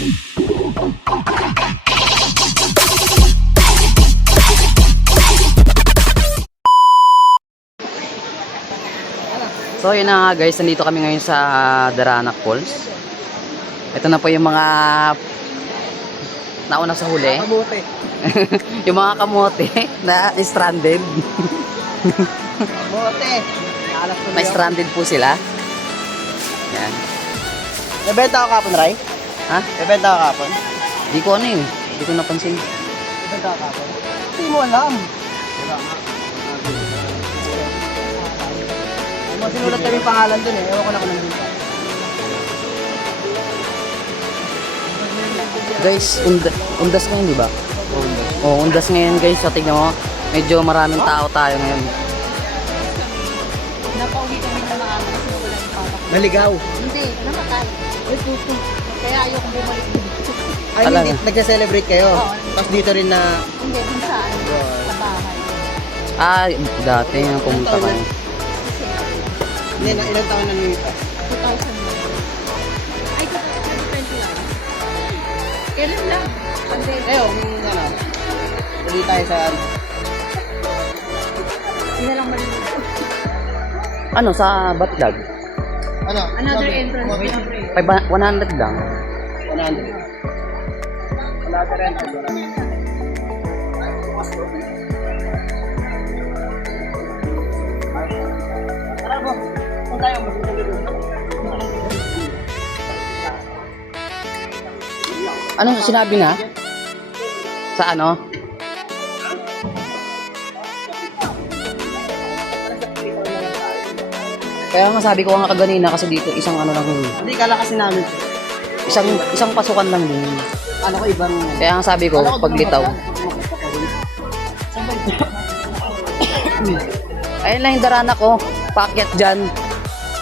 So yun na nga guys, nandito kami ngayon sa Daranac Falls. Ito na po yung mga nauna sa huli. Kamote. Yung mga kamote na stranded. Kamote. Na stranded po sila. Yan. Nabenta ako kapon, Ray? Ha? Nabenta ako kapon? Di ko ano yun. Di ko napansin. Nabenta ako kapon? Hindi mo alam. Wala nga. Masinulat kami pangalan dun eh. Ewan ko na kung nabenta. Guys, undas ngayon, di ba? Oh, undas ngayon guys. So tignan mo, medyo maraming tao tayo ngayon. Napauwi kami na maaga kasi wala yung papa ko. Naligaw. Hindi, namatay. Ay, puto. Kaya ayoko bumalik dito. Ay, Talaga? hindi. Nagsa-celebrate kayo? Oo. Tapos dito rin na... Hindi, dun sa ano, sa bahay. Ah, dati yung pumunta kayo. Kasi, Hindi, ilang taon na lumipas? 2009. Ay, 2021. Kailan lang? Pandemic. Ngayon, ano? Hindi tayo sa... Hindi na lang maliligo. Ano, sa Batlag? Ano? Another entrance. Okay. 100 lang. 100. Wala ka rin. Tara po. Kung tayo Ano sinabi na? Sa ano? Kaya nga sabi ko nga kaganina kasi dito isang ano lang yun. Hindi, kala kasi namin. Isang pasukan lang din. Ano ko ibang... Kaya nga sabi ko paglitaw. Ayun lang yung Daranac ko. Paakyat dyan.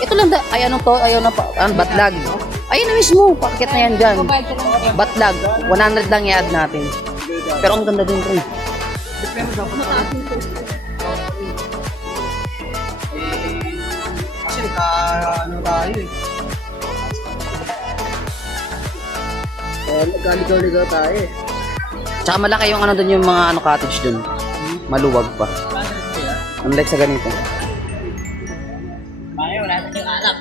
Ito lang ay ano to? Ayaw na pa. Batlag. Ayun na mismo. Paakyat na yan dyan. Batlag. 100 lang i-add natin. Pero ang ganda din ko. Kasi ano tayo eh. Nagkaligaw-ligaw tayo eh. Tsaka malaki yung ano dun yung mga ano cottage dun. Maluwag pa. Unlike sa ganito. Bakit wala tayong alak?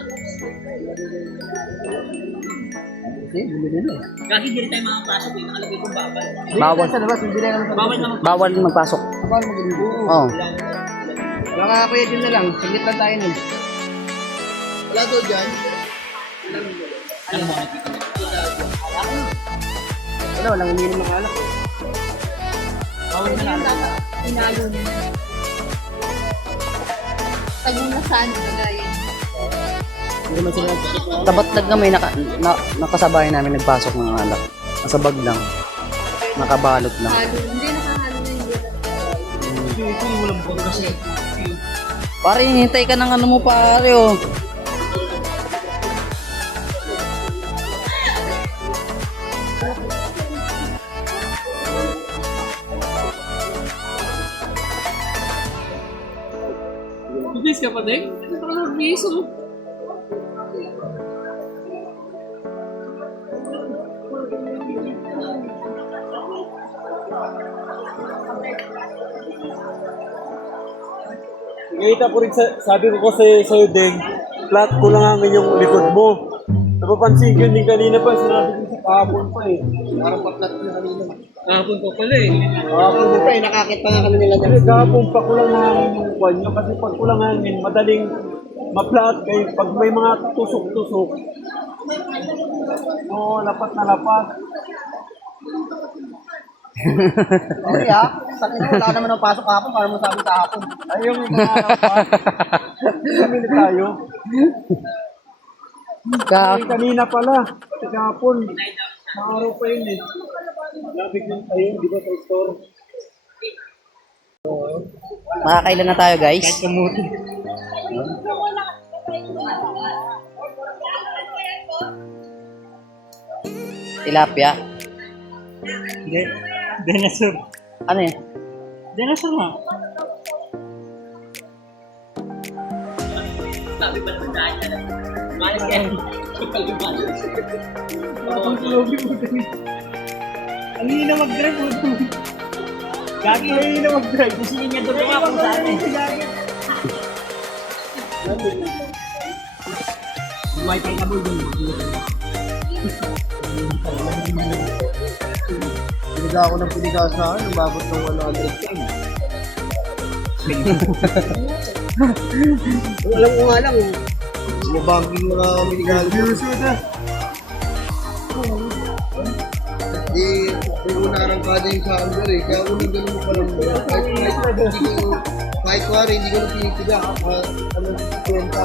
Kasi, bumili na eh. Kasi hindi rin tayo makapasok eh. Nakalagay kong bawal. Bawal. Sa labas, bumili naman sa labas. Bawal naman. Bawal magpasok. Bawal maging Oo. Wala ka kuya dyan na lang. Saglit lang tayo nun. Wala daw dyan. Ano mo? Wala, walang uminom ng alak. Bawal na lang. Pinalo niya. Tagong na saan yung kagayin. Hindi naman sila nagpapit na. Sa Batlag kami nakasabay namin nagpasok ng alak. Nasa bag lang. Nakabalot lang. Halo. Hindi nakahalo na yung Ito yung walang bawal kasi. Pare, hinihintay ka ng ano mo pare oh. Bilis ka pa din? Ito ka lang biso. Nakita ko rin, sabi ko kasi sa'yo din, flat ko lang hangin yung likod mo. Napapansin ko din kanina pa, sinabi ko sa kahapon pa eh. Parang pa-flat na kanina. Kahapon ko pala eh. Kahapon din pa eh, nakakit pa nga kami nila Kasi dyan. kahapon pa kulang hangin yung kwan nyo, kasi pag kulang hangin, madaling ma-flat kayo. Pag may mga tusok-tusok, oo, lapat na lapat. Okay ah, sakin mo, wala naman ang pasok kahapon para mo sabi kahapon. Ay, yung mga lapat. Kamili tayo. Ay, kanina pala. Kasi kahapon, maaraw pa yun eh. Labig lang tayo, di ba sa store? Makakailan na tayo guys? Kamuti. Tilapia. Dinosaur. Ano yun? Dinosaur nga. Sabi pa naman dahil na lang. Malas yan. Tapos sulogi po. Ang hina mag-drive po. Gagi, ang hina mag-drive. Kasi niya doon nga kung saan eh. Wi-Fi na po doon. Piniga ako ng piniga sa akin, umabot ng 100K. Alam ko nga lang, yung banking mga minigalo. May unarang kada yung sa under eh. Kaya kung nagdala mo pa lang kahit kuwari, hindi ko na pinipiga. Ano, kwenta.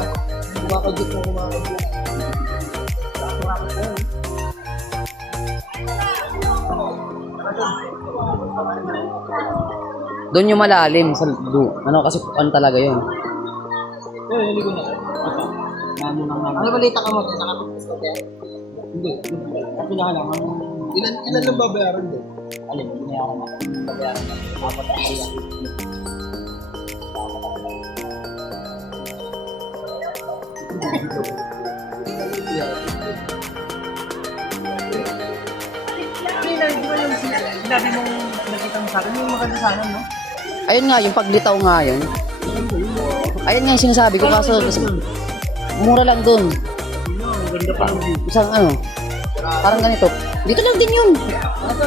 Kumakadot na kumakadot. Doon yung malalim sa ano kasi ano talaga yun. Ano balita ka mo? Nakapagpis ka kaya? Hindi. Ako na lang. Ilan lang babayaran doon? Alin, binayaran na. Babayaran na. Apat na kaya. Sinabi mong nakita mo sa akin, yung maganda sana, no? Ayun nga, yung paglitaw nga yun. Ayun nga yung sinasabi ko kaso mura lang dun. Maganda pa ang view. Isang ano, parang ganito. Dito lang din yun.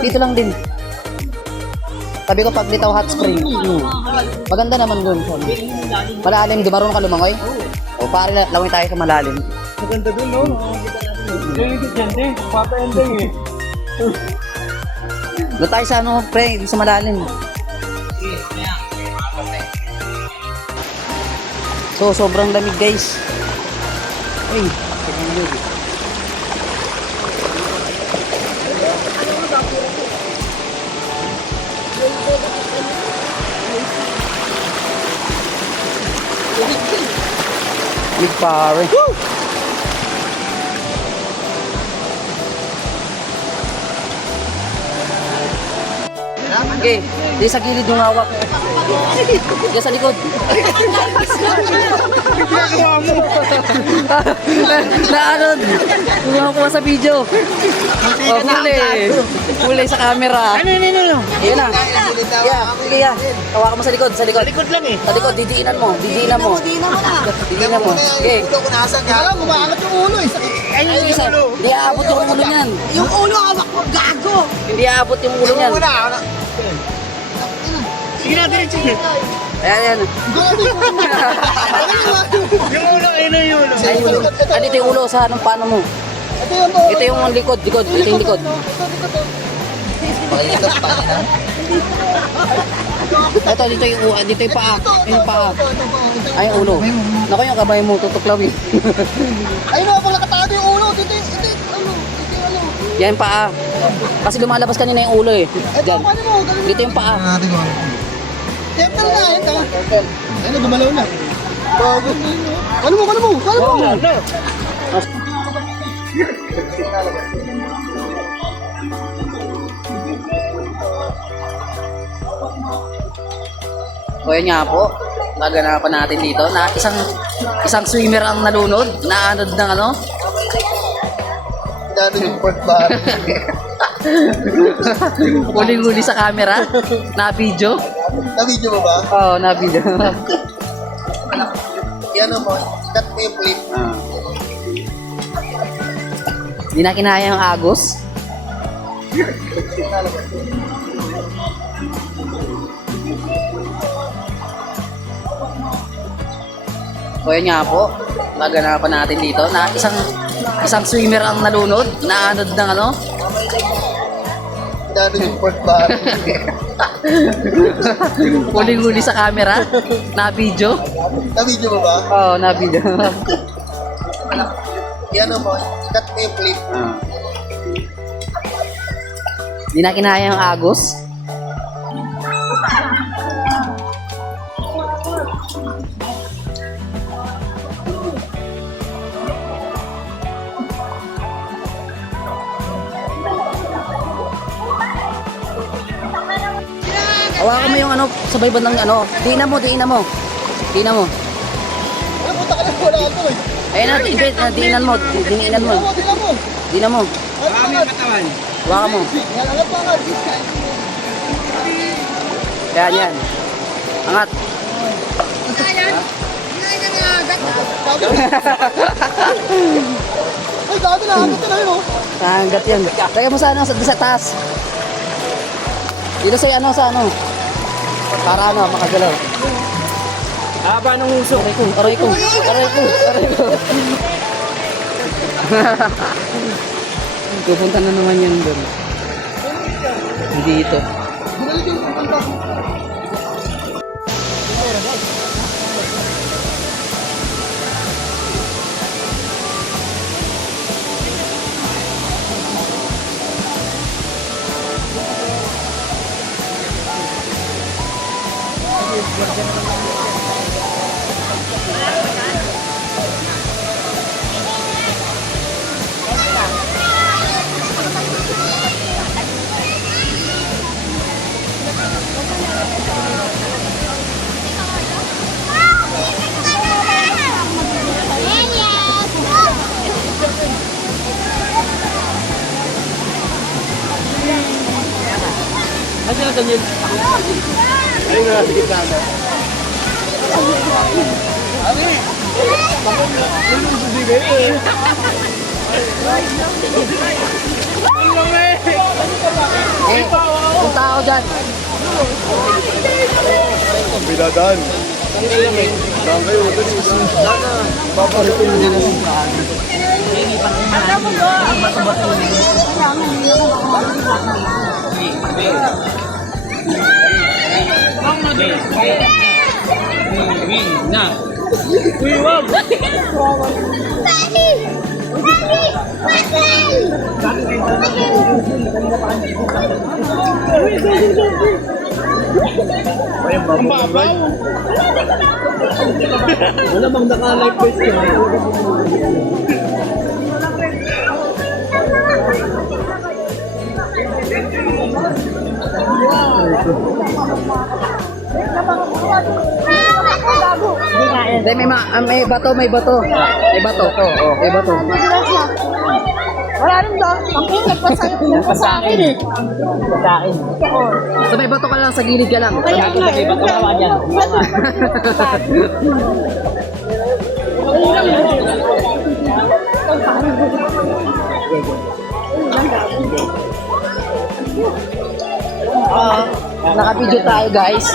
Dito lang din. Sabi ko paglitaw hot spring. Maganda naman dun. Malalim, dumarunong ka lumangoy? O pare, langoy tayo sa malalim. Maganda dun, no? Yung ito dyan, eh. Papa-ending, eh. Doon tayo sa ano, pre, sa malalim. So, sobrang lamig guys. Ay, lamig pare. Okay, di sa gilid yung hawak. Di sa likod. Na ano, tulungan ko sa video. Oh, huli sa camera. Ano. Yan na. Sige ya. Hawakan mo sa likod, sa likod. Sa likod lang eh. Sa likod, didiinan mo. Didiinan mo. Okay. Ito ko nasan ka. Alam, kumaangat yung ulo eh. Sakit. Ayun yung isa. Hindi aabot yung ulo niyan. Yung ulo, hawak mo, gago. Hindi aabot yung ulo niyan. Sige na, diretso. Ayan. Yung ulo, ayun na yung ulo. Ay, ulo. Ah, dito yung ulo sa anong paano mo. Ito yung likod. Ito yung likod. Pakikita pa na. Ito, dito yung paa. Yung paa. Ay, yung ulo. Naku, yung kamay mo, tutuklawin. Ayun na, pag nakataado yung ulo. Dito yung Yan yung paa. Kasi lumalabas kanina yung ulo eh. Diyan. Dito yung paa. Temple na, ito. Ayun na, gumalaw na. Bago. Ano mo? O yan nga po. Gaganapan natin dito na isang swimmer ang nalunod. Naanod ng ano. Dano yung port bar. Huling-huli sa camera. Na video. Na-video mo ba? Oo, na video. Yan mo, cut mo yung clip. Hindi na kinaya yung agos. O yan nga po. Gaganapan natin dito na isang swimmer ang nalunod. Naanod ng ano. Dano yung port bar. Huling-huli sa camera. Na video. Na-video mo ba? Oo, na video. Yan mo, cut mo yung clip. Hindi na kinaya yung agos. Hawakan mo yung ano, sabay ba ng ano, diinan mo. Ano, puta ka na, wala ka to eh. Ayun na, diinan mo. Tingnan mo. Diinan mo. Baka mo. Yan. Angat. Ay, dati na, ano ka na yun? Hanggat yan. Lagay mo sa ano, sa taas. Dito sa ano, Para ano, makagalaw. Haba ng uso. Aray ko. Pupunta na naman yan doon. Dito. Binalik yung pupunta. Ano na ganyan? Ayun nga, sige ka na. Punta ako dyan. Biladaan. Saan kayo? Papalitin din ang Na. Uy, wag! Ay, ang babaw. Wala bang naka-live voice ka? Hindi, may bato. May bato. Wala rin doon. Ang pinagpa sa akin eh. So may bato ka lang, sa gilid ka lang. Kaya nga eh. Naka-video tayo, guys.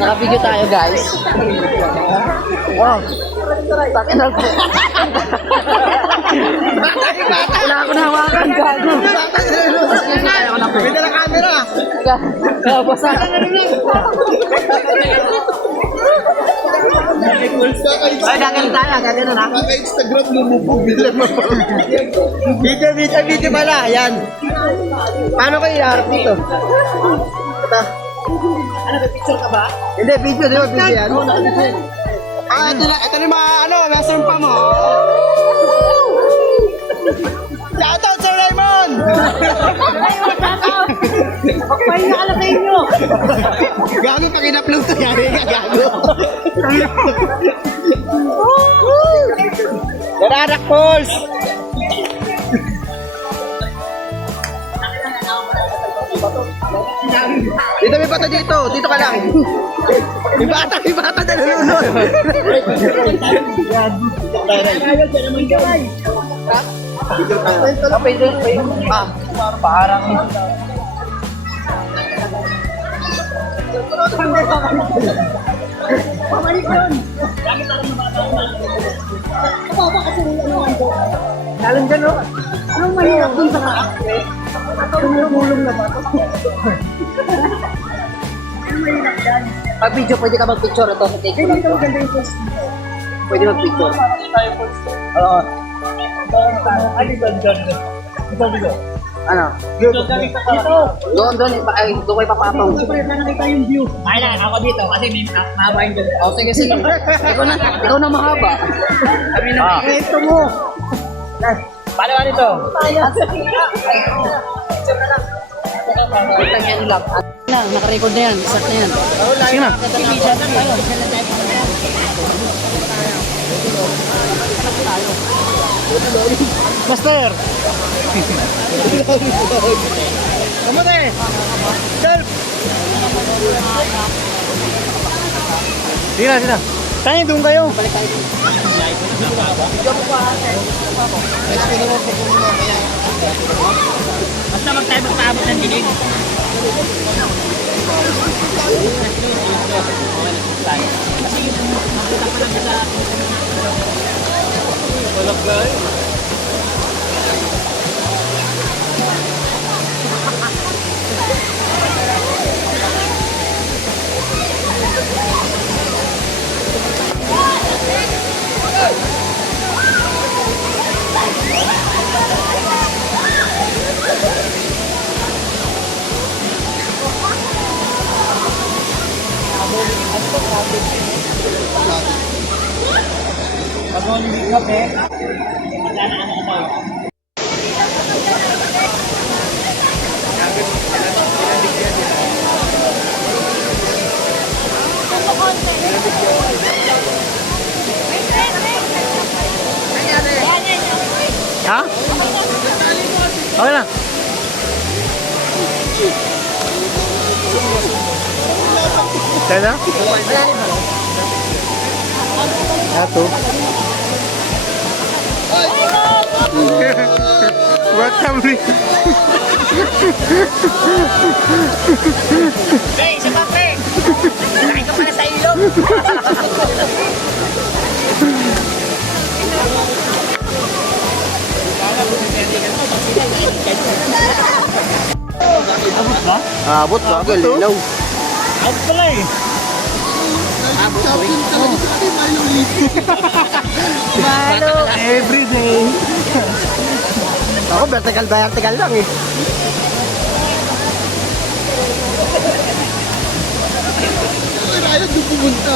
Naka-video tayo, guys. Wow. Takin na po. Wala ako nahawakan, gago. Ayaw ko na po. May dala camera. Basta. Ay, gagawin tayo. Gagawin na. Kaka-Instagram lumubog. Video pala. Yan. Paano kayo i-harap dito? Ito. Ano, may picture ka ba? Hindi, video. Di ba video yan? Ito na yung mga nasa pa mo. Shoutout Sir Raymond! Magpahinga ka lang sa inyo. Gago pag in-upload to, yari ka, gago. Dararak Falls! Dito may bata dito, dito ka lang. May bata na nalunod. Parang. Pabalik yun. Kapapa kasi ano ando. Alam dyan, no? Anong mahirap dun sa kaak? Tumulong na ba? Anong mahirap dyan? Pag video, pwede ka mag-picture. Ito, take ko lang Ganito to. maganda yung post. Pwede mag-picture. Oo. Ano? Dito. Doon. Doon kayo papatong. Siyempre, para nakita yung view. Ay lang, ako dito kasi may mahaba yung ganun. O, sige. Ikaw na mahaba. Ito mo. Paano ba dito? Kita niya nila. Naka-record na yan. Start na yan. Sige na. Tayo. Master! Kamote! Self! Sige na. Tayo, doon kayo. Basta magtayo-magtaabot ng dilig. Ha? Okay na. Kaya na? Ato. Welcome rin. Hey, isa pa, pre! Kain ka pala sa ilog! Abot ba? Lilaw. Out pala eh. Malo! Everyday. Ako, vertical lang eh. Ayaw doon pumunta.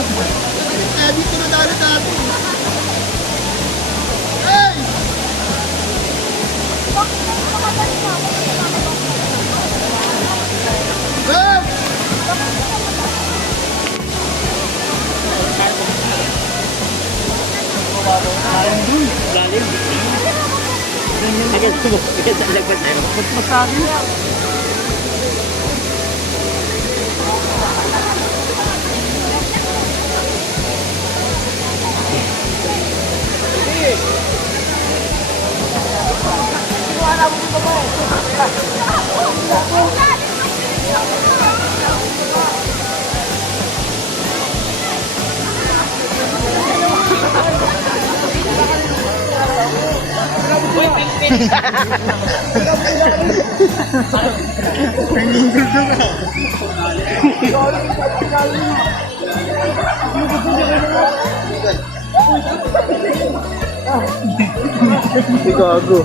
Kaya dito na dati. Hey! Hey! Gago.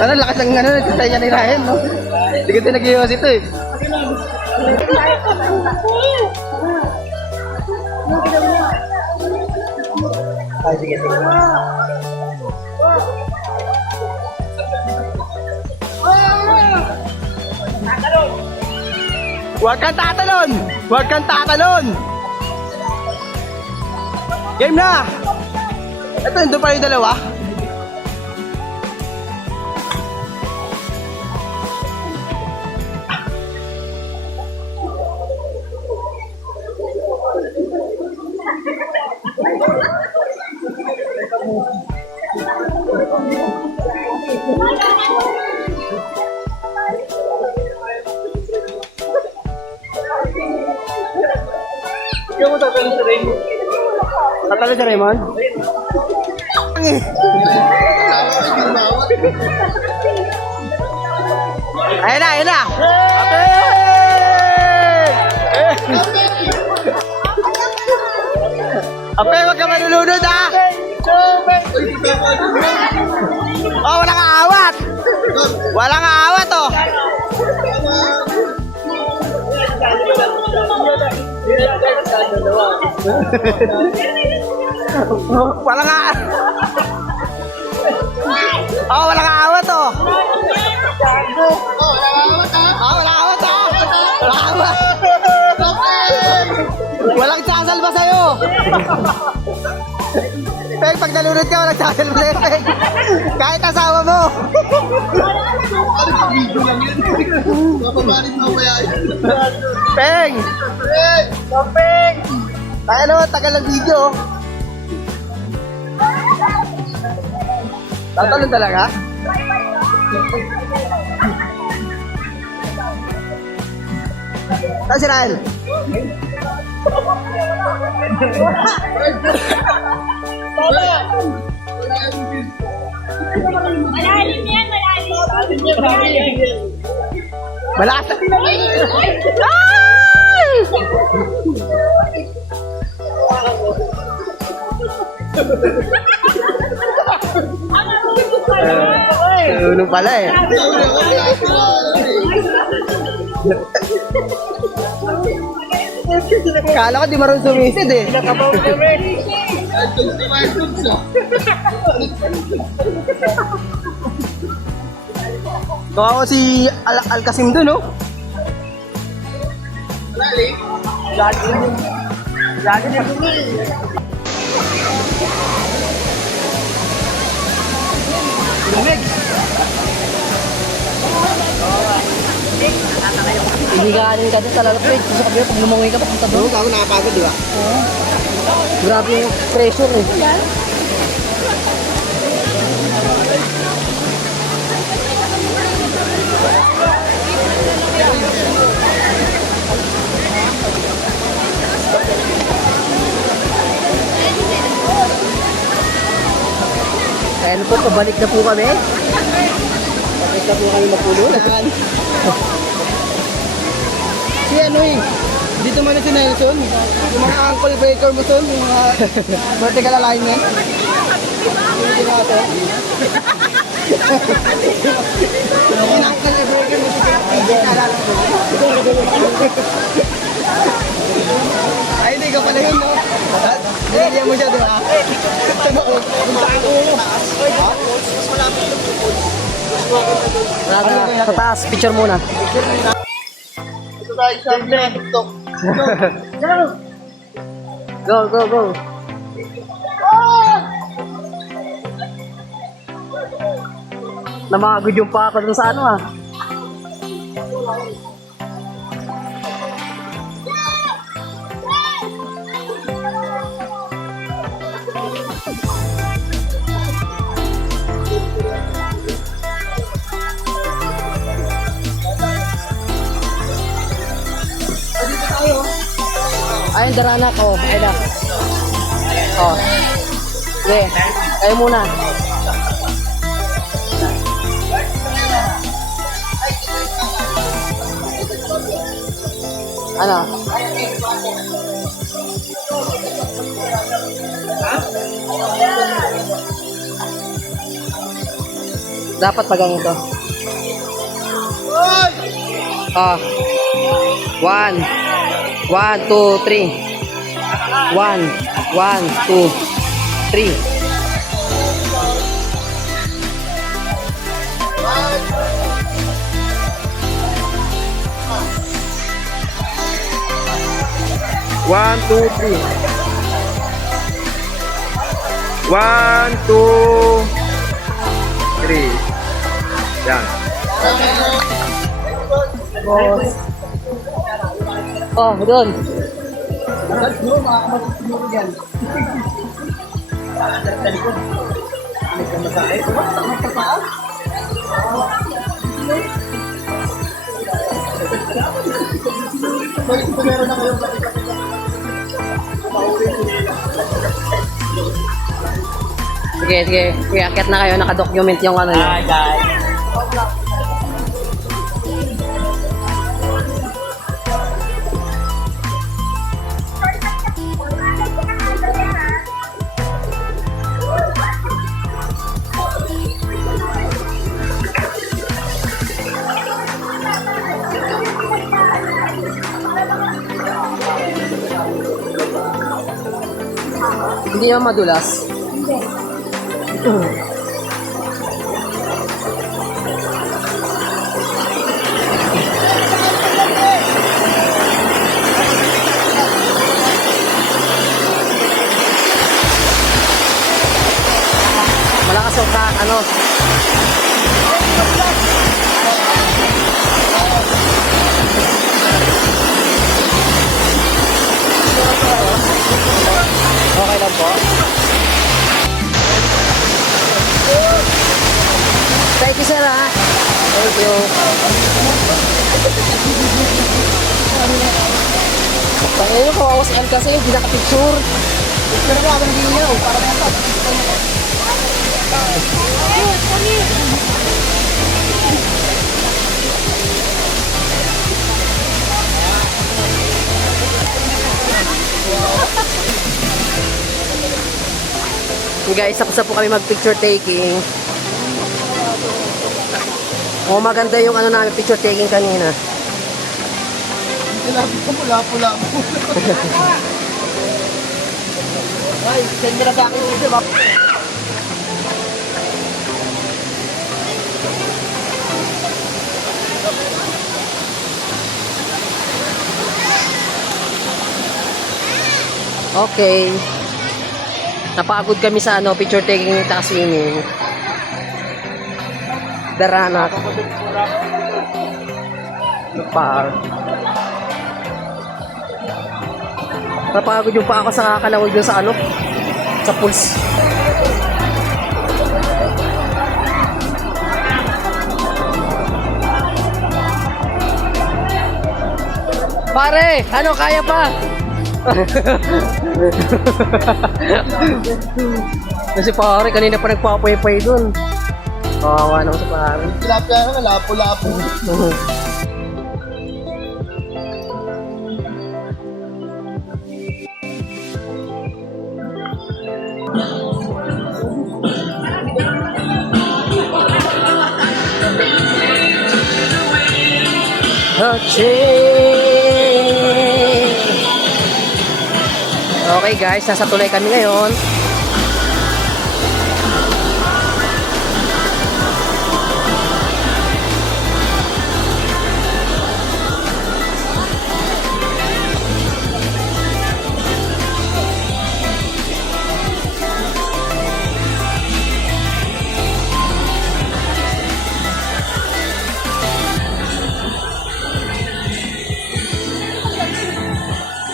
Ano, lakas ng ano, nagsintay niya ni Ryan, no? Hindi ka din nag-iwas ito eh. Ay, sige. Huwag kang tatalon! Huwag kang tatalon! Game na! Ito, nandun pa yung dalawa. Ikaw mo tatalon sa Raymond? Tatalon sa Raymond? Ayun na, ayun na! Ape, wag ka manulunod ha! Oh, walang aawat! Walang aawat oh! Walang aawat! Oh, walang aawat oh! Oh, walang aawat ha! Oh, walang aawat ha! Walang aawat! Walang sasalba sa'yo! Peg, pag nalunod ka, walang sasalba sa'yo, Peg. Kahit asawa mo. Video lang yun. Mapapalit mo ba yan? Peg! Peg! Ay, ano, tagal ng video. Tatalon talaga? Saan si Rael? Malalim yan, malalim. Malakas. Ano pala eh. Kala ko di marunong sumisid eh. Kawawa si Alcasim dun, no? Ibiganin ka doon talaga, Peg. Sa kabila, pag lumangoy ka, papunta doon. Ako nakapagod, di ba? Grabe yung pressure eh. Ayan po, pabalik na po kami. Pabalik na po kami mapulunan. Si ano eh. Dito man si Nelson. Yung mga ankle breaker mo son. Yung mga vertical alignment. Dito natin. Yung ankle breaker mo si Alala ko. Ay, hindi ka pala yun, no? Nililihan mo siya, di ba? Tara, sa taas, picture muna. Ito tayo sa TikTok. Go, go, go. Namagod yung pa ako dun sa ano ah. Ayun, darana ko. Ayun na. Oh. Okay. Kayo muna. Ano? Dapat pa ganito. Ah. 1, 2, 3. 1, 1, 2, 3. One, two, three. 1, 2, 3. Yan. Oh, doon. Sige, sige. Sige, akit na kayo. Nakadocument yung ano yun. Hindi naman madulas. ano. Okay lang po. Thank you, sir, ha? Thank you. Panginoon, kawawa si Al kasi hindi nakapicture. Pero wala akong ginaw. Para na ito. Guys, tapos na po kami mag-picture taking. Oh, maganda yung ano namin picture taking kanina. Sinabi ko pula-pula mo. Ay, send mo na sa akin dito. Okay. Napagod kami sa ano, picture taking ng swimming. Daranak. Par. Napagod yung pa ako sa kakalawag dun sa ano, sa pools. Pare, ano kaya pa? Kasi pare, kanina pa nagpapay-pay dun. Kawawa naman sa pare. Tilapia ka na, lapo-lapo. Okay guys, nasa tulay kami ngayon.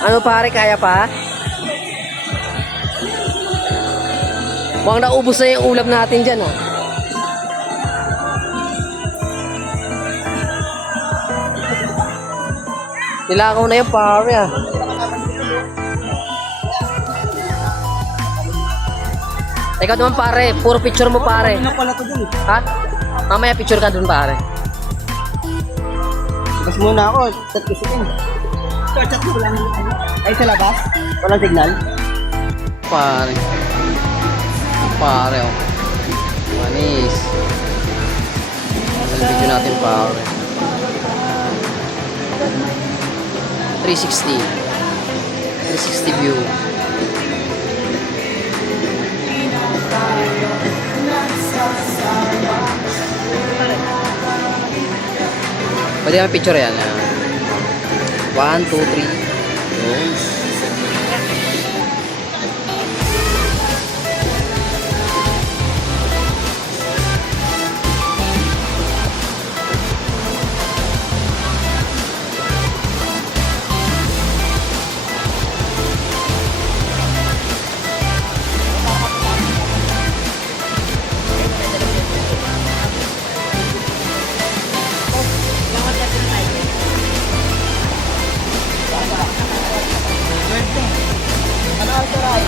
Ano pare, kaya pa? Mukhang naubos na yung ulam natin dyan, oh. Nilangaw na yung pare, ah. Ikaw naman pare, puro picture mo pare. Ano pala ko dun? Ha? Mamaya picture ka dun pare. Tapos muna ako, chat ko siya. Chat ko lang. Ay, sa labas? Walang signal? Pare. Pare, oh. Manis. Sa video natin, pare. 360. 360 view. Pwede kami picture yan. 1, 2, 3. Yun. Ano ang saray?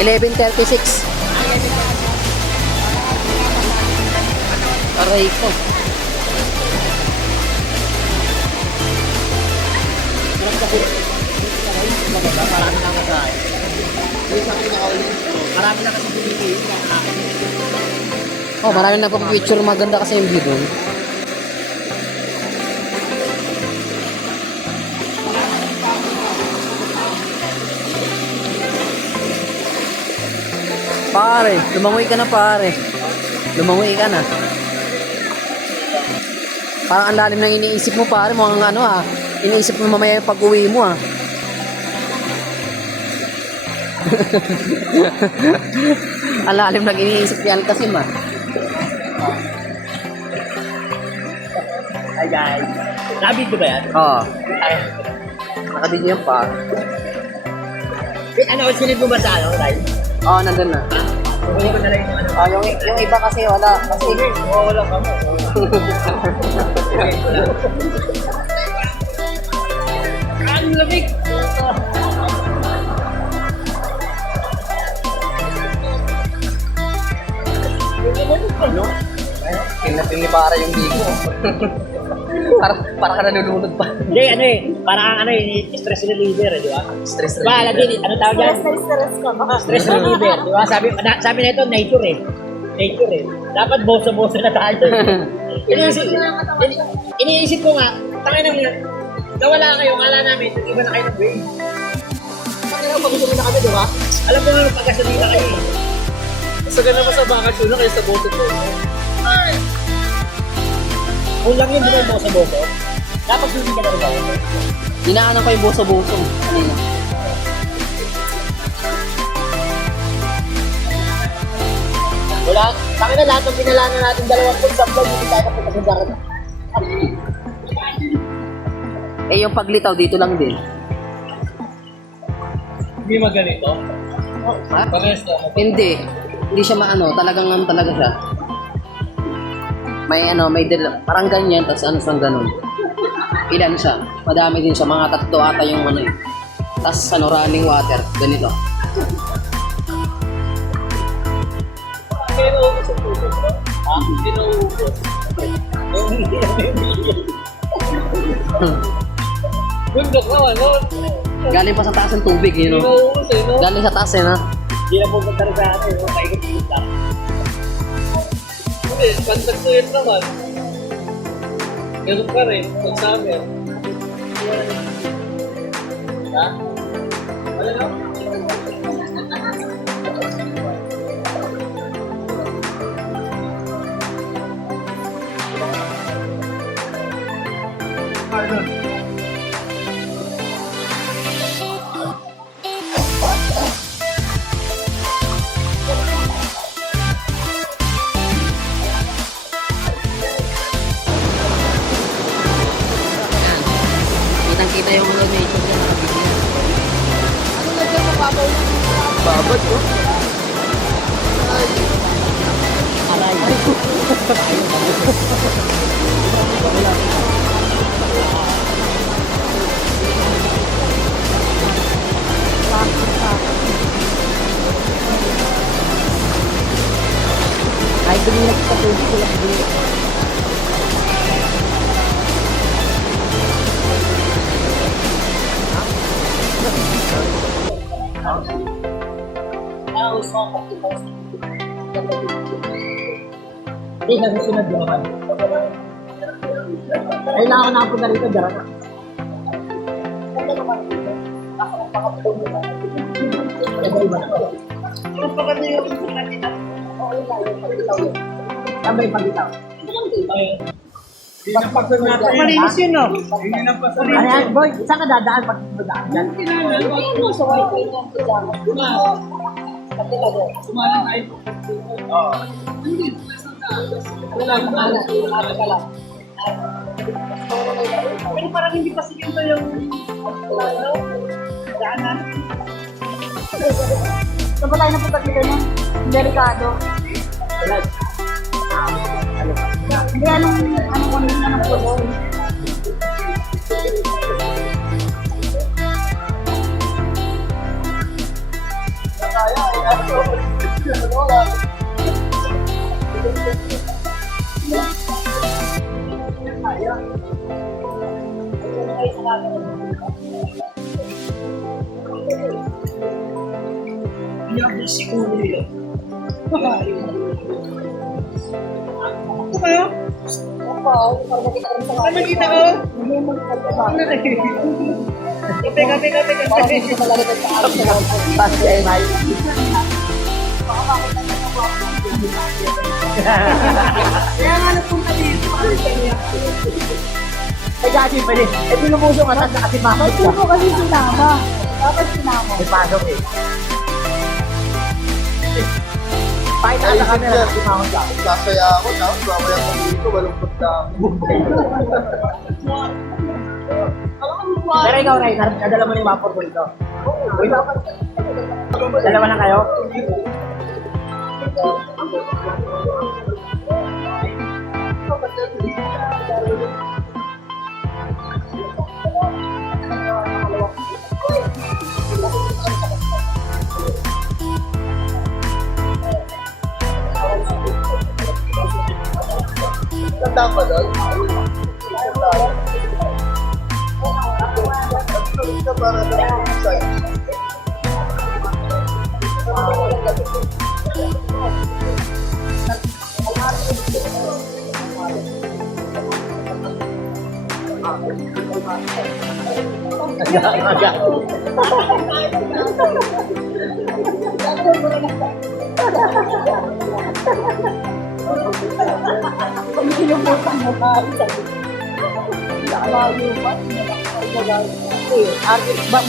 11:36. Aray ko. Marami na kasay. Marami na kasi bumibili. Oh, marami na picture, maganda kasi yung view dun. Pare, lumangoy ka na pare. Lumangoy ka na. Parang ang lalim ng iniisip mo pare, mukhang ano ah. Iniisip mo mamaya pag uwi mo ah. Alalim na iniisip yan kasi man. Hi guys. Nabi ko ba yan? Oo. Ay. Nakadid yan pa. Ano, sinid mo ba sa ano, right? Oo, nandun na. Hindi ko na lang yung ano. Yung iba kasi wala. Kasi Wala ka mo. Ang lamig! pinapili para yung ligo. para ka nalulunod pa. Hindi, ano eh. Parang kang ano eh, stress reliever, di ba? Stress Ba, lagi, ano tawag yan? Stress ka ba? Stress reliever, di ba? Sabi na ito, nature eh. Nature eh. Dapat boso-boso na tayo. Iniisip ko nga, tangin na muna, nawala kayo, kala namin, iba na kayo ng brain. Tangin na, pag-usapin na kami, di ba? Alam ko nga, pagkasalita kayo eh. Mas maganda pa sa bakasyon na kaya sa boto ko. Kung lang yun, di ba yung boso-boso? Dapat hindi ka na rin. Dinaanan ko yung boso-boso. Kanina. Wala, tangin na lahat ng pinalanan natin 20 sablog, hindi tayo kapunta sa darat. Eh, yung paglitaw dito lang din. Hindi maganito. Ha? Parehas na. Hindi. Hindi siya maano. Talagang ano talaga siya. May ano, may parang ganyan, tapos ano siyang ganun. Ilan siya? Madami din siya. Mga 3 ata yung ano eh. Tapos ano, running water. Ganito. Kaya naubos ang puso ko. Ha? Hindi naubos. Bundok na, ano? Galing pa sa taas ng tubig, Hindi you know? naubos eh, no? Galing sa taas eh, na? Hindi na pupunta rin sa ano, yung paikot-ikot lang. Hindi, pansagsulit naman. Ganun pa rin, pag sa amin. Ha? Wala na? Kitang-kita yung ano nature dyan. Ano na dyan? Mababaw na. Babad ko. Ay, dumilag sa tubig ko lang dito. Hindi, nasusunod din naman. Kailangan ko nakapunta rito, dara na. Tambay pagitaw. Malinis yun, no? Ayan, boy, saan ka dadaan pag dadaan dyan? Sumalang tayo. Oo. Hindi. Wala lang. Pero parang hindi pa sikinto yung daanan. Saan ba tayo napunta dito nun? Delikado. Hindi, anong kanina ng pulo? Hindi siguro yun. Ano nakita ko? Teka. Pasti ay may. Kaya nga napunta dito. Ay, kasi pwede. Eh, pinupuso ka saan kasi bakit ka? Ito kasi sinama. Dapat sinama. May pasok eh. Pakita ka sa camera. Sasaya ako, tapos mamaya ko dito, malungkot na ako. Pero ikaw, Ray, nadala mo na yung vapor ko dito. Dalawa na kayo? Tanda pa doon? Para sa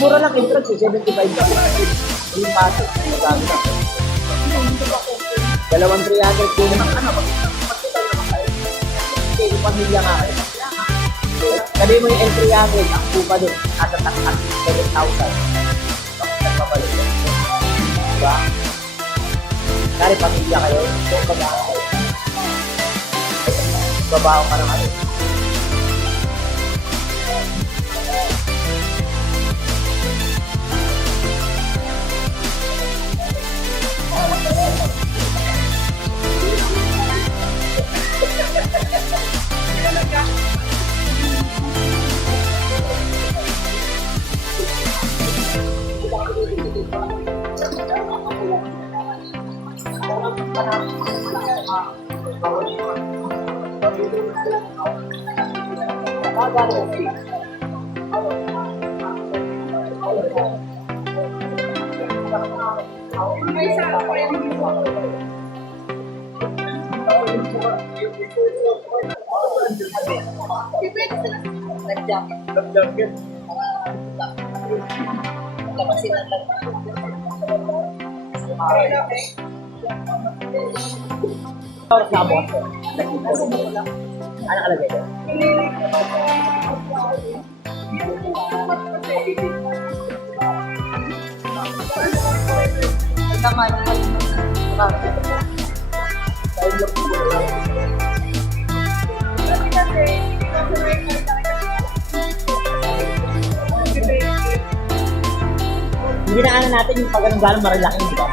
Mura lang entrance eh, 75 ba? Yung paso, magkano na. Dalawang 300 ko naman, ano, magkita naman kayo. Kasi yung pamilya nga kayo. Sabi mo yung entry agad, ang pupa doon, nasa takas, 7,000. Tapos nagpapalik. Diba? Kari pamilya kayo, so babaho kayo. Babaho ka naman. Oras na boss. Ano kalagay doon? Hindi na ano natin yung pag anong gano'ng marilaking, di ba?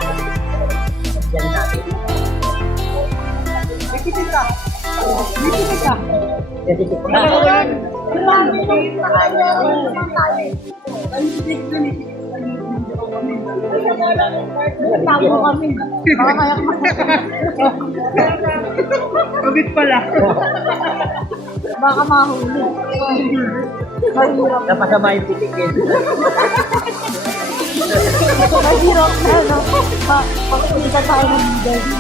Diyan natin. Bikita. Bikita. Tago kami. Kabit pala. Baka mahuli. Mahirap. Napasama yung pitik eh. Mahirap na, no? Pag-ulitan tayo ng daddy.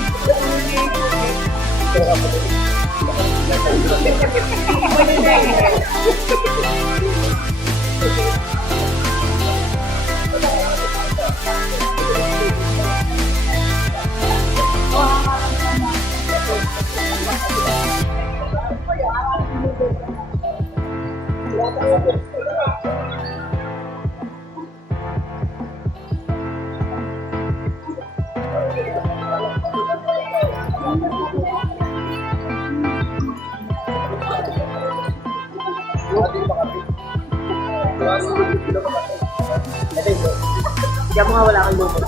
Kaya mga wala kang lupa.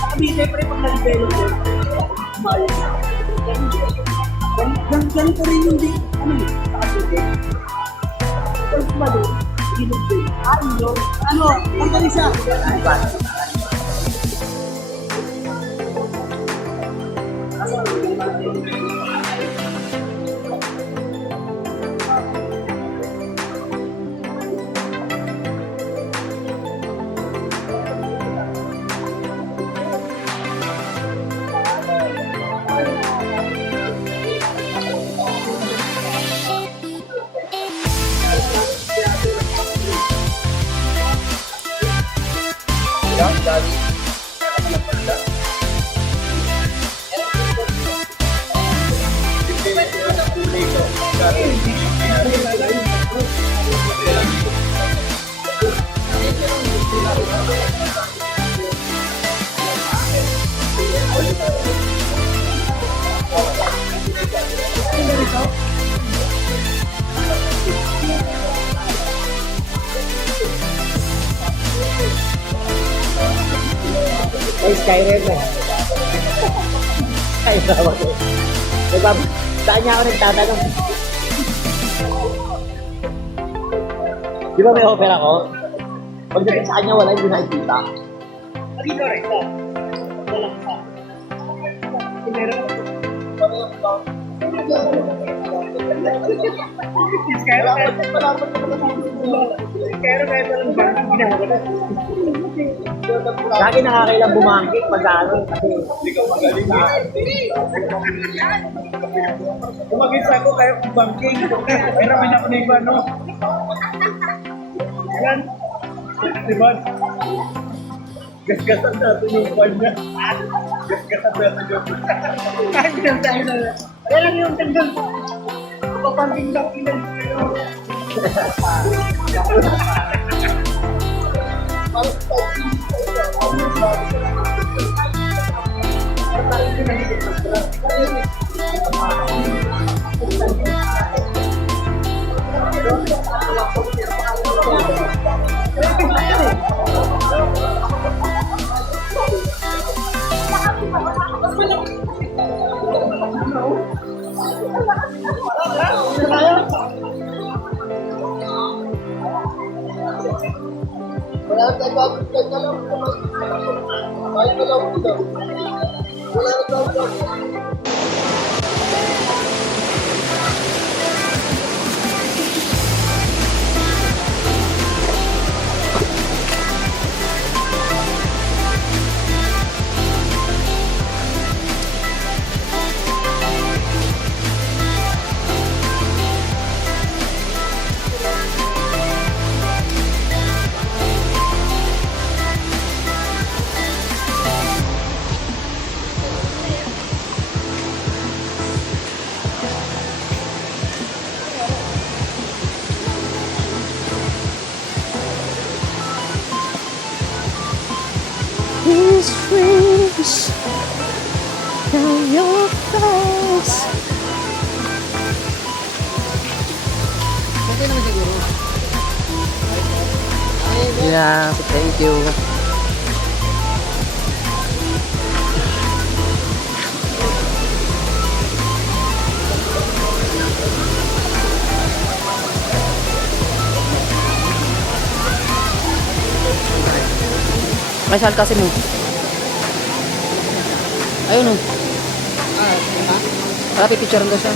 Sabi, siyempre pag nag-develop yun, maayos na. Ganito rin yung di, ano yun, nakatubig. Pag malo, ilog din. Ilog. Ano, ang galing siya. May Skyrim eh. Ay, bawa ko. Diba, saan niya ako nagtatanong? Di ba may opera ko? Pagdating sa kanya, wala yung nakikita. Dito rin, ito. Walang pa. Meron. Kaya kahit walang banking ginawa ko na. Lagi nakakailang bumangking pag ano, kasi Kumagisa ako kayo kung banking. Pero may nakuniba, no? Yan. Diba? Gasgasan natin yung buwan niya. Gasgasan natin yung buwan. Kahit lang tayo na. Kaya lang yung tanggal. Kapapangking-banking lang. Wala na tayo bago dyan na lang. Kahit na lang dito. Wala na tayo bago. These dreams down your face. Okay naman siguro. Yeah, thank you. May sal kasi mo. Ayun o. Wala pipicturean ko siya.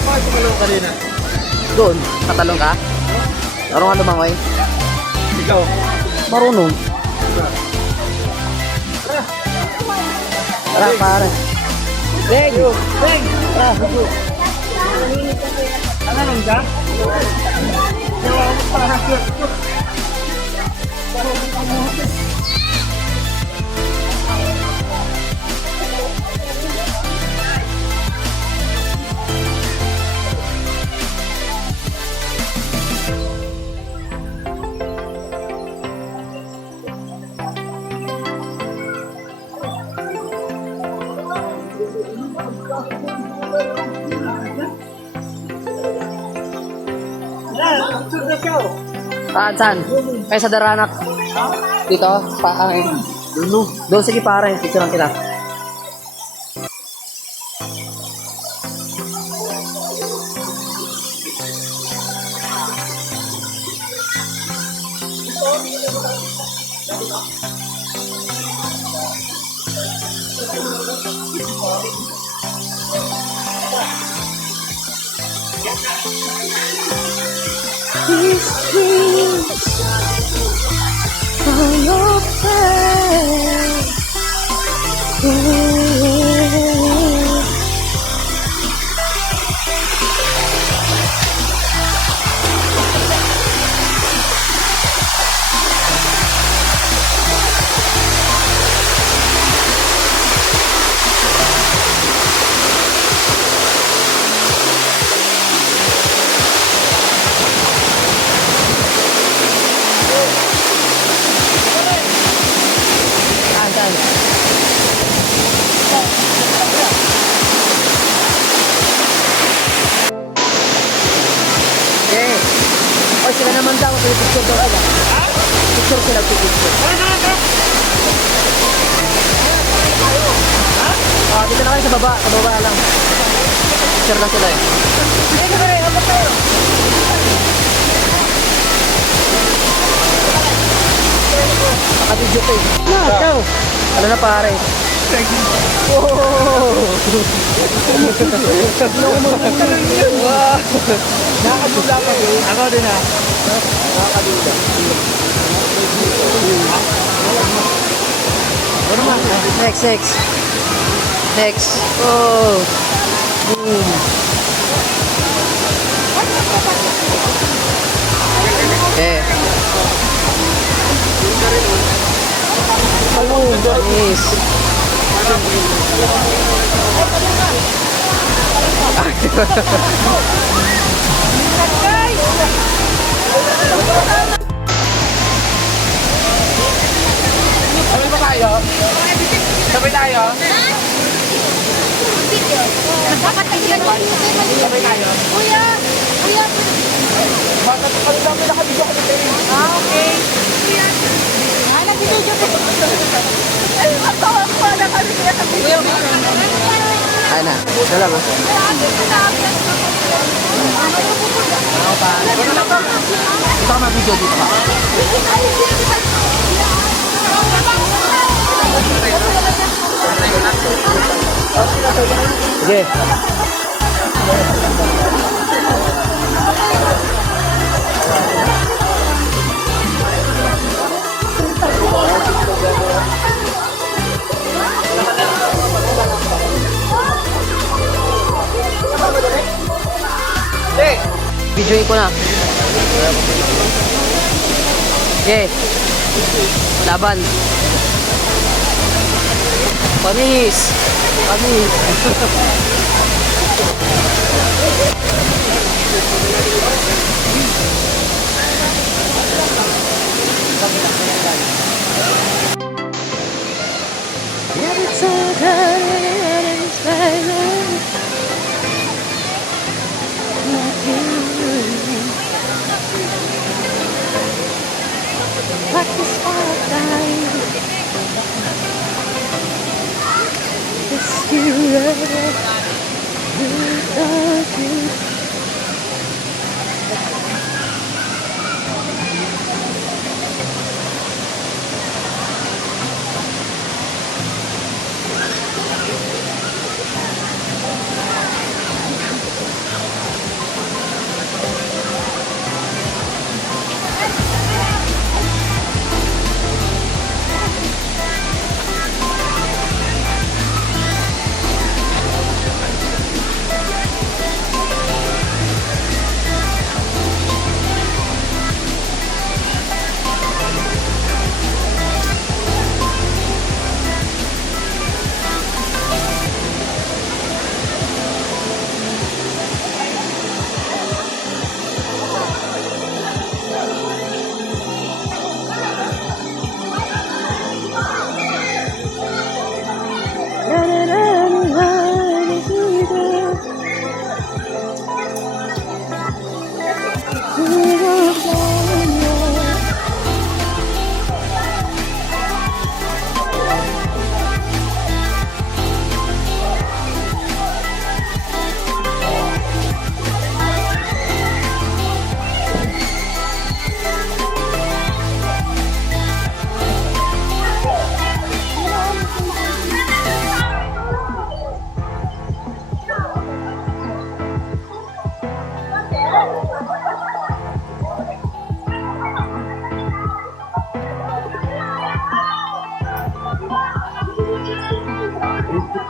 Kapag tumalong kanina. Doon, katalong ka? Marunong ka lumangoy? Ikaw. Marunong. Tara, pare. Beg! Beg! Tara, hugo. Ano nang dyan? Gawa mo parang Saan? Kaya sa Daranak. Dito? Doon, sige pare. Picture lang kita. these dreams on your face. Okay. Oh, sila naman daw. Picture daw. Picture sila. Picture. Oh, dito na kayo sa baba. Sa baba lang. Picture lang sila eh. Naka-video ko eh. Ikaw. Ano na pare? Nakakadula pa rin. Ako din ha. Nakakadula. Next, next. Next. Oh. Boom. Okay. Nice. Sabay ba tayo? Sabay tayo? Sabay tayo? Kuya! Kuya! Bakit kami nakabidyo ko dito? Okay. Kuya! Ah, nag-video ko. Ay, ang tawa ko na kami kuya sa video. Ay na. Ito lang ah. Ito ka ma-video dito ka. Sige. Videoin ko na. Okay. Laban. Panis. Panis.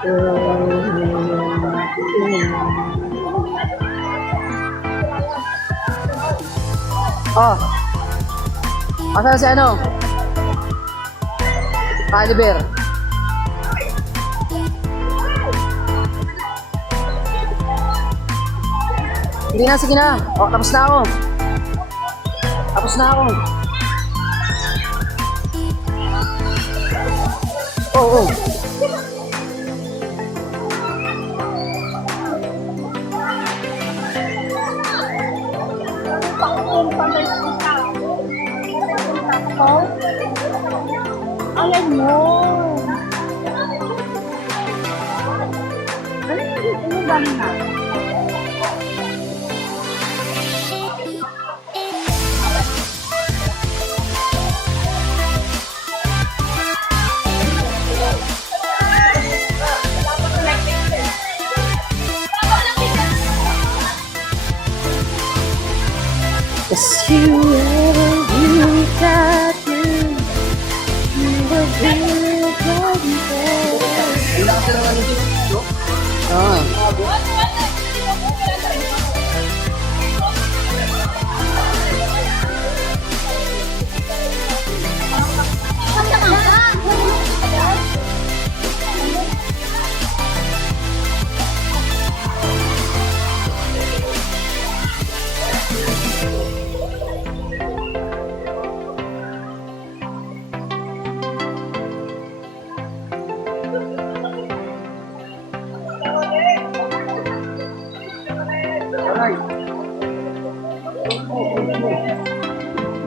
Oh. Asan si ano? Caliber. Sige na, sige na. Oh, tapos na ako. Tapos na ako. Oh, oh. Alam mo. Ano ba na? Yes, you got me. You will be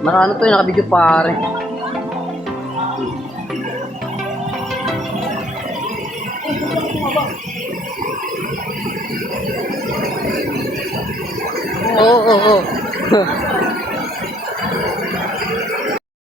Nakano to, naka-video pare. Oo, oo, oo.